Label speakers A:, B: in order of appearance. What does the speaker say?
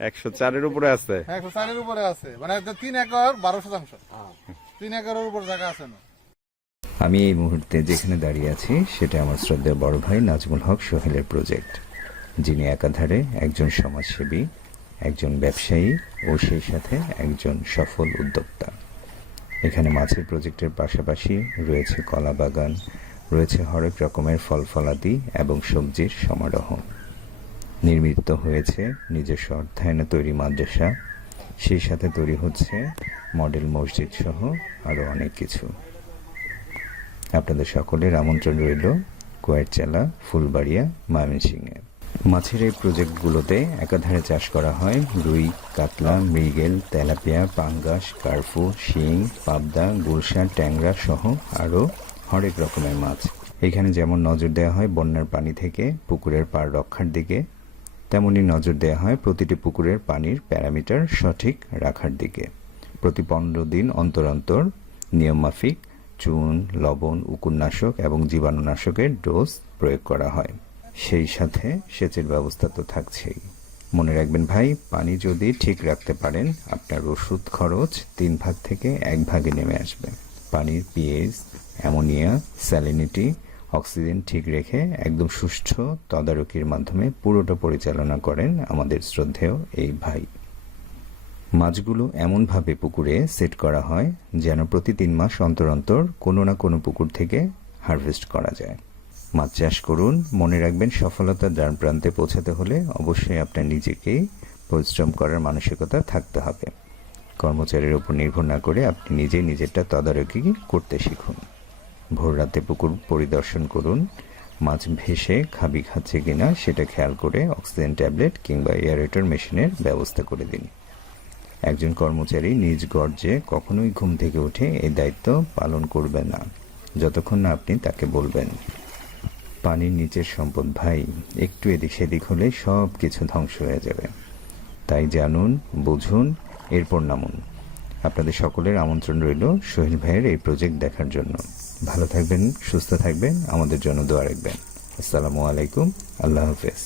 A: একশো চারের উপরে আছে।
B: একশো চারের উপরে আছে। মানে তিন একর বারো শতাংশ। তিন একরের উপর জায়গা আছে না।
C: আমি এই মুহূর্তে যেখানে দাঁড়িয়ে আছি সেটা আমার শ্রদ্ধেয় বড় ভাই নাজমুল হক সোহেলের প্রজেক্ট। যিনি একাধারে একজন সমাজসেবী একজন ব্যবসায়ী ও সেই সাথে একজন সফল উদ্যোক্তা। এখানে মাছের প্রজেক্টের পাশাপাশি রয়েছে কলা বাগান রয়েছে হরেক রকমের ফল ফলাদি এবং সবজির সমারোহ। নির্মিত হয়েছে নিজস্ব অর্থায়নে তৈরি মাদ্রাসা। সেই সাথে তৈরি হচ্ছে মডেল মসজিদ সহ আরও অনেক কিছু। আপনাদের সকলের আমন্ত্রণ রইল কুয়েট জেলা, ফুলবাড়িয়া, ময়মনসিংহে। মাছের এই প্রজেক্টগুলোতে একাধারে চাষ করা হয় রুই, কাতলা, মৃগেল, তেলাপিয়া, পাঙ্গাস কার্ফু শিং, পাবদা, গুলশা, ট্যাংরা সহ আরও হরেক রকমের মাছ। এখানে যেমন নজর দেওয়া হয় বন্যার পানি থেকে, পুকুরের পার রক্ষার দিকে তেমনি নজর দেওয়া হয় প্রতিটি পুকুরের পানির প্যারামিটার সঠিক রাখার দিকে। প্রতি পনেরো দিন অন্তর অন্তর নিয়মমাফিক চুন, লবণ উকুরনাশক এবং জীবাণুনাশকের ডোজ প্রয়োগ করা হয়। সেই সাথে সেচের ব্যবস্থা তো থাকছেই। মনে রাখবেন ভাই, পানি যদি ঠিক রাখতে পারেন, আপনার ওষুধ খরচ তিন ভাগ থেকে এক ভাগে নেমে আসবে। পানির পিএইচ অ্যামোনিয়া স্যালিনিটি অক্সিজেন ঠিক রেখে একদম সুষ্ঠু তদারকির মাধ্যমে পুরোটা পরিচালনা করেন আমাদের শ্রদ্ধেয় এই ভাই। মাছগুলো এমনভাবে পুকুরে সেট করা হয় যেন প্রতি তিন মাস অন্তর অন্তর কোনো না কোনো পুকুর থেকে হারভেস্ট করা যায়। মাছ চাষ করুন, মনে রাখবেন সফলতার দ্বার প্রান্তে পৌঁছাতে হলে অবশ্যই আপনার নিজেকেই পরিশ্রম করার মানসিকতা থাকতে হবে। কর্মচারীর উপর নির্ভর না করে আপনি নিজেই নিজেরটা তদারকি করতে শিখুন। ভোর রাতে পুকুর পরিদর্শন করুন। মাছ ভেসে খাবি খাচ্ছে কিনা সেটা খেয়াল করে অক্সিজেন ট্যাবলেট কিংবা এয়ারেটর মেশিনের ব্যবস্থা করে দিন। একজন কর্মচারী নিজ গর্জে কখনোই ঘুম থেকে উঠে এই দায়িত্ব পালন করবে না। যতক্ষণ না আপনি তাকে বলবেন, পানির নিচের সম্পদ ভাই, একটু এদিক সেদিক হলে সব কিছু ধ্বংস হয়ে যাবে। তাই জানুন, বুঝুন, এরপর নামুন। আপনাদের সকলের আমন্ত্রণ রইল সোহেল ভাইয়ের এই প্রজেক্ট দেখার জন্য। ভালো থাকবেন সুস্থ থাকবেন আমাদের জন্য দোয়া রাখবেন। আসসালামু আলাইকুম আল্লাহ হাফেজ।